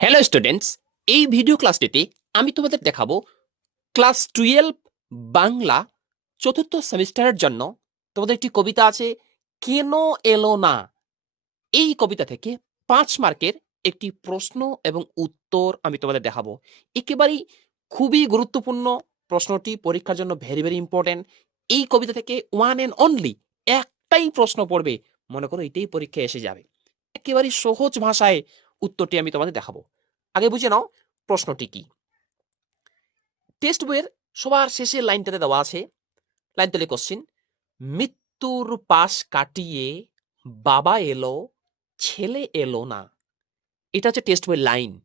Hello students এই video ক্লাসটিতে আমি তোমাদের দেখাবো ক্লাস টুয়েলভ বাংলা চতুর্থ সেমিস্টারের জন্য তোমাদের একটি কবিতা আছে, কেন এলো না? এই কবিতা থেকে পাঁচ মার্কের একটি প্রশ্ন এবং উত্তর আমি তোমাদের দেখাবো। একেবারেই খুবই গুরুত্বপূর্ণ প্রশ্নটি, পরীক্ষার জন্য ভেরি ভেরি ইম্পর্টেন্ট এই কবিতা থেকে ওয়ান অ্যান্ড অনলি একটাই প্রশ্ন পড়বে। মনে করো এটাই পরীক্ষায় এসে যাবে। একেবারেই সহজ ভাষায় উত্তরটি আমি তোমাদের দেখাবো। আগে বুঝে নাও প্রশ্নটি কি। টেস্ট বইয়ের সবার শেষে লাইনটাতে দেওয়া আছে লাইন তলে কোশ্চিন মৃত্যুর পাশ কাটিয়ে বাবা এলো, ছেলে এলো না। এটা হচ্ছে টেস্ট বইয়ের লাইন।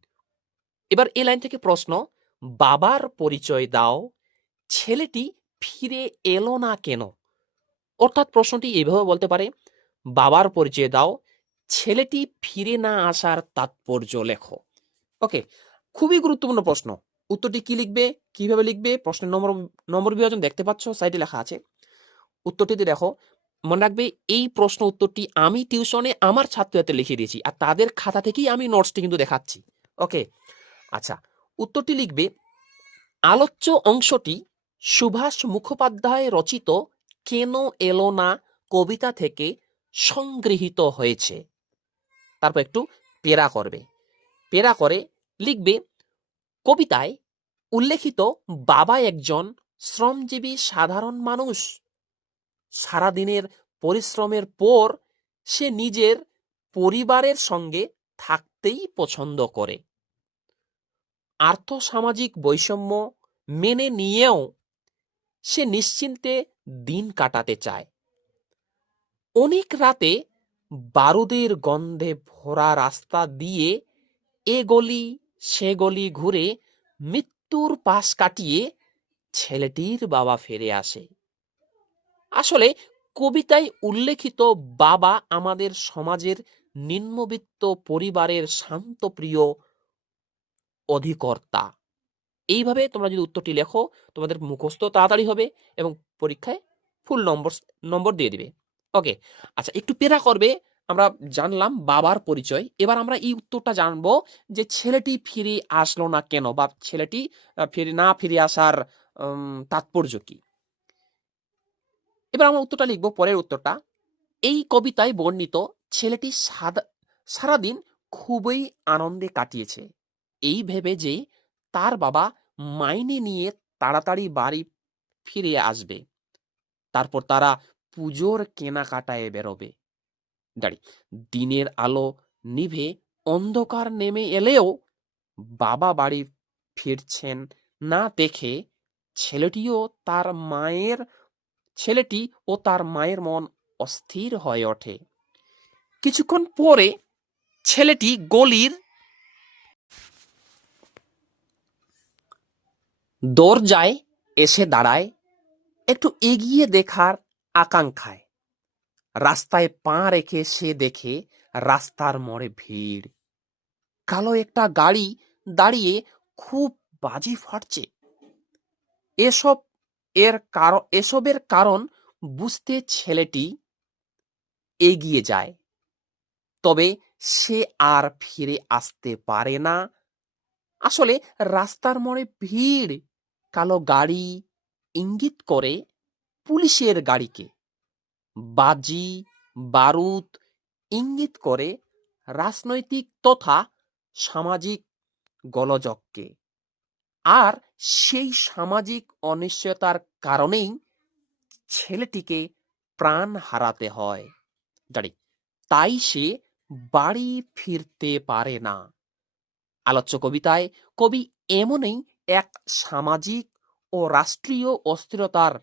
এবার এই লাইন থেকে প্রশ্ন, বাবার পরিচয় দাও, ছেলেটি ফিরে এলো না কেন? অর্থাৎ প্রশ্নটি এভাবে বলতে পারে, বাবার পরিচয় দাও ছেলেটি ফিরে না আসার তাৎপর্য লেখো। ওকে খুবই গুরুত্বপূর্ণ প্রশ্ন। উত্তরটি কি লিখবে? কীভাবে লিখবে? প্রশ্নের নম্বর নম্বর বিভাজন দেখতে পাচ্ছ, সাইডে লেখা আছে। উত্তরটিতে দেখো, মনে রাখবে এই প্রশ্ন উত্তরটি আমি টিউশনে আমার ছাত্রীতে লিখে দিয়েছি আর তাদের খাতা থেকেই আমি নোটসটি কিন্তু দেখাচ্ছি। ওকে আচ্ছা উত্তরটি লিখবে, আলোচ্য অংশটি সুভাষ মুখোপাধ্যায় রচিত কেন এলো না কবিতা থেকে সংগৃহীত হয়েছে। তারপর একটু পেরা করবে। পেরা করে লিখবে, কবিতায় উল্লেখিত বাবা একজন শ্রমজীবী সাধারণ মানুষ। সারাদিনের পরিশ্রমের পর সে নিজের পরিবারের সঙ্গে থাকতেই পছন্দ করে। আর্থসামাজিক বৈষম্য মেনে নিয়েও সে নিশ্চিন্তে দিন কাটাতে চায়। অনেক রাতে বারুদের গন্ধে ভরা রাস্তা দিয়ে এ গলি, সে গলি ঘুরে মৃত্যুর পাশ কাটিয়ে ছেলেটির বাবা ফিরে আসে। আসলে কবিতায় উল্লেখিত বাবা আমাদের সমাজের নিম্নবিত্ত পরিবারের শান্তপ্রিয় অধিকর্তা। এইভাবে তোমরা যদি উত্তরটি লেখো, তোমাদের মুখস্থ তাড়াতাড়ি হবে এবং পরীক্ষায় ফুল নম্বর নম্বর দিয়ে দিবে। ওকে আচ্ছা একটু পেরা করবে। আমরা জানলাম বাবার পরিচয়। এবার আমরা এই উত্তরটা জানব যে ছেলেটি ফিরে আসলো না কেন বা ছেলেটি ফিরে না ফিরে আসার তাৎপর্য কি? এবার আমরা উত্তরটা লিখব, পরের উত্তরটা। এই কবিতায় বর্ণিত ছেলেটি সাদা- সারাদিন খুবই আনন্দে কাটিয়েছে। এই ভেবে যে তার বাবা মাইনে নিয়ে তাড়াতাড়ি বাড়ি ফিরে আসবে। তারপর তারা পুজোর কেনাকাটায় বেরোবে। দাঁড়ি, দিনের আলো নিভে অন্ধকার নেমে এলেও বাবা বাড়ি ফিরছেন না দেখে ছেলেটিও তার মায়ের, ছেলেটি ও তার মায়ের মন অস্থির হয়ে ওঠে। কিছুক্ষণ পরে ছেলেটি গলির দরজায় এসে দাঁড়ায়। একটু এগিয়ে দেখার আকাঙ্ক্ষায় রাস্তায় পা রেখে সে দেখে রাস্তার মোড়ে ভিড়। কালো একটা গাড়ি দাঁড়িয়ে খুব বাজি ফাটছে। এসব এর কারণ, এসবের কারণ বুঝতে ছেলেটি এগিয়ে যায়। তবে সে আর ফিরে আসতে পারে না। আসলে রাস্তার মোড়ে ভিড়। কালো গাড়ি ইঙ্গিত করে পুলিশের গাড়িকে বাজি, বারুদ, ইঙ্গিত করে রাজনৈতিক তথা সামাজিক গোলযোগকে আর সেই সামাজিক অনিশ্চয়তার কারণেই ছেলেটিকে প্রাণ হারাতে হয়। তাই সে বাড়ি ফিরতে পারে না। আলোচ্য কবিতায় কবি এমনই এক সামাজিক ও রাষ্ট্রীয় অস্থিরতার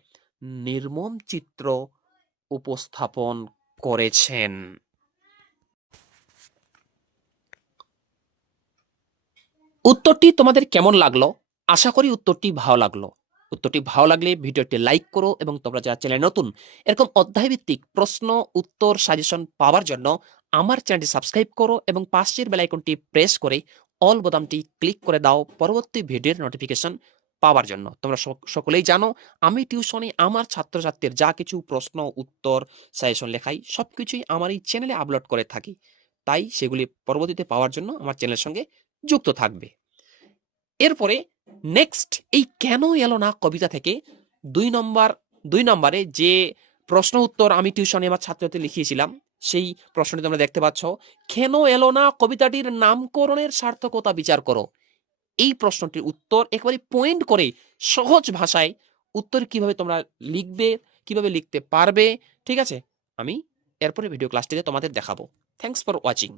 নির্মম চিত্র উপস্থাপন করেছেন। উত্তরটি তোমাদের কেমন লাগল? আশা করি উত্তরটি ভালো লাগল। উত্তরটি ভালো লাগলে ভিডিওটি লাইক করো এবং তোমরা যারা চ্যানেল নতুন, এরকম অধ্যায়ভিত্তিক প্রশ্ন, উত্তর, সাজেশন পাওয়ার জন্য আমার চ্যানেলটি সাবস্ক্রাইব করো এবং পাশের বেল আইকনটি প্রেস করে অল বোতামটি ক্লিক করে দাও। পরবর্তী ভিডিওর নোটিফিকেশন পাওয়ার জন্য। তোমরা সক- সকলেই জানো, আমি টিউশনে আমার ছাত্রছাত্রীর যা কিছু প্রশ্ন, উত্তর সাজেশন লেখাই সব কিছুই আমার এই চ্যানেলে আপলোড করে থাকি। তাই সেগুলি পরবর্তীতে পাওয়ার জন্য আমার চ্যানেলের সঙ্গে যুক্ত থাকবে। এরপরে নেক্সট এই কেন এলো না কবিতা থেকে, দুই নম্বর, দুই নম্বরে যে প্রশ্ন, উত্তর আমি টিউশনে আমার ছাত্রতে লিখিয়েছিলাম, সেই প্রশ্নটি তোমরা দেখতে পাচ্ছ। কেন এলো না কবিতাটির নামকরণের সার্থকতা বিচার করো। এই প্রশ্নটির উত্তর একেবারে পয়েন্ট করে সহজ ভাষায় উত্তর কীভাবে তোমরা লিখবে, কীভাবে লিখতে পারবে, ঠিক আছে? আমি এরপরে ভিডিও ক্লাসটিতে তোমাদের দেখাবো। Thanks for watching